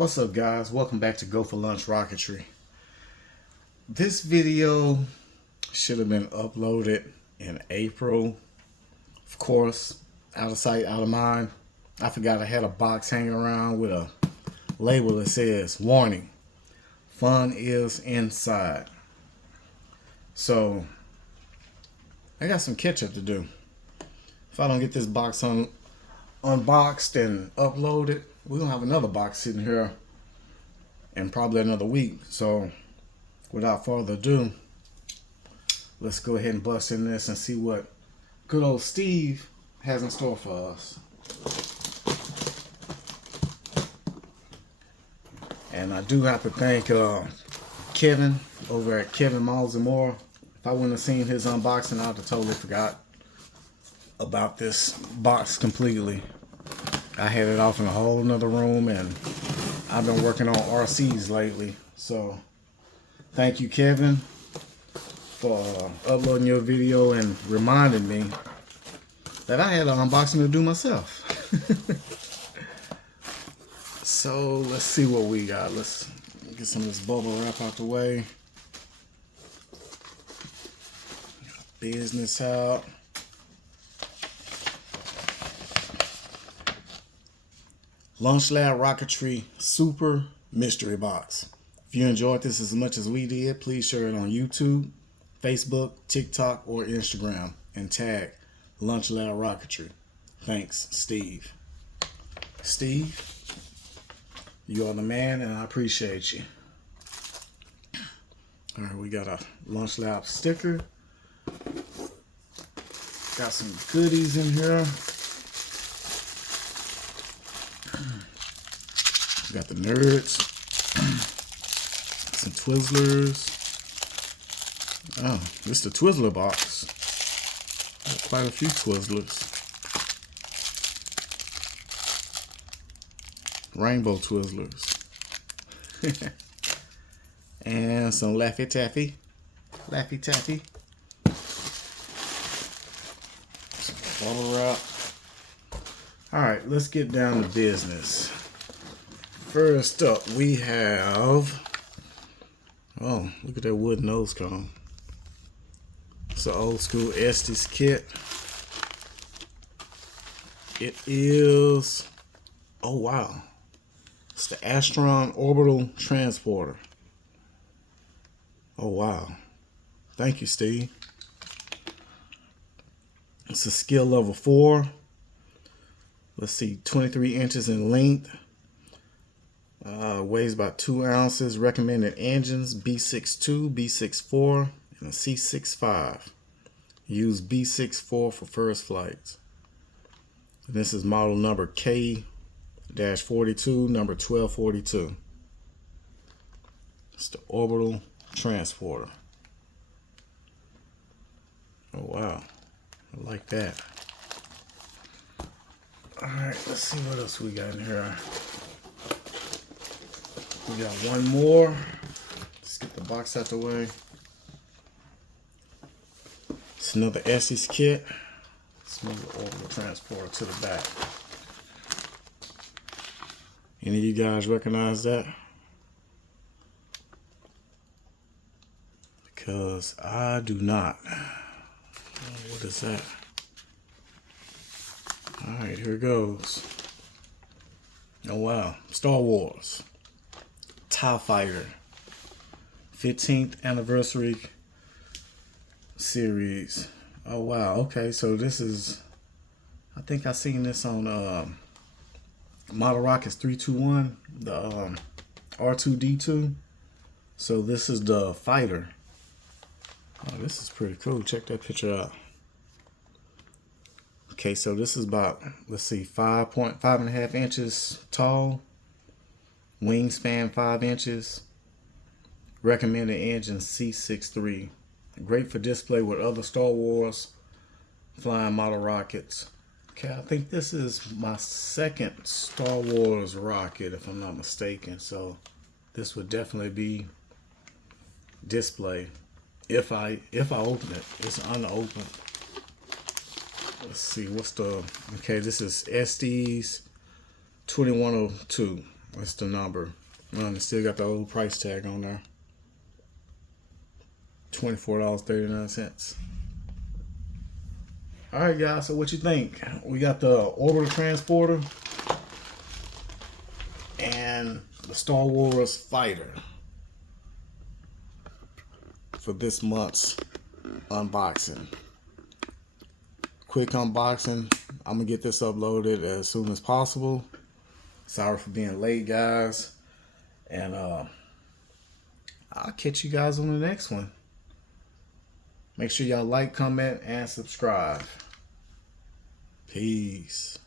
What's up, guys? Welcome back to Go for Launch Rocketry. This video should have been uploaded in April. Of course, out of sight, out of mind. I forgot I had a box hanging around with a label that says, "Warning, fun is inside." So, I got some catch up to do. If I don't get this box unboxed and uploaded, we're gonna have another box sitting here in probably another week. So without further ado, let's go ahead and bust in this and see what good old Steve has in store for us. And I do have to thank Kevin over at Kevin Malls and More. If I wouldn't have seen his unboxing, I'd have totally forgot about this box completely. I had it off in a whole nother room, and I've been working on RCs lately. So thank you, Kevin, for uploading your video and reminding me that I had an unboxing to do myself. So let's see what we got. Let's get some of this bubble wrap out the way. Business out. Launch Lab Rocketry Super Mystery Box. If you enjoyed this as much as we did, please share it on YouTube, Facebook, TikTok, or Instagram and tag Launch Lab Rocketry. Thanks, Steve. Steve, you are the man, and I appreciate you. All right, we got a Launch Lab sticker. Got some goodies in here. Got the Nerds, some Twizzlers. Oh, this is the Twizzler box. Got quite a few Twizzlers. Rainbow Twizzlers. And some Laffy Taffy. Laffy Taffy. Some bubble wrap. Alright, let's get down to business. First up, we have, oh, look at that wood nose cone. It's an old school Estes kit. It is, oh wow, it's the Astron Orbital Transporter. Oh wow, thank you, Steve. It's a skill level 4. Let's see, 23 inches in length. Weighs about 2 ounces. Recommended engines B62, B64, and a C65. Use B64 for first flights. And this is model number K-42, number 1242. It's the Orbital Transporter. Oh wow, I like that. Alright, let's see what else we got in here. We got one more. Let's get the box out the way. It's another Estes kit. Let's move the Orbital Transporter to the back. Any of you guys recognize that? Because I do not. What is that? Alright, here it goes. Oh wow, Star Wars. TIE Fighter 15th anniversary series. Oh wow, okay, so this is, I think I seen this on Model Rockets 321, the R2D2. So this is the fighter. Oh, this is pretty cool. Check that picture out. Okay, so this is about, let's see, 5.5 inches tall. Wingspan 5 inches. Recommended engine C63. Great for display with other Star Wars flying model rockets. Okay, I think this is my second Star Wars rocket, if I'm not mistaken. So this would definitely be display if I open it. It's unopened. Let's see, what's the, okay, this is Estes 2102. What's the number? It still got the old price tag on there. $24.39. Alright guys, so what you think? We got the orbital transporter and the Star Wars fighter for this month's unboxing. Quick unboxing. I'm gonna get this uploaded as soon as possible. Sorry for being late, guys. And I'll catch you guys on the next one. Make sure y'all like, comment, and subscribe. Peace.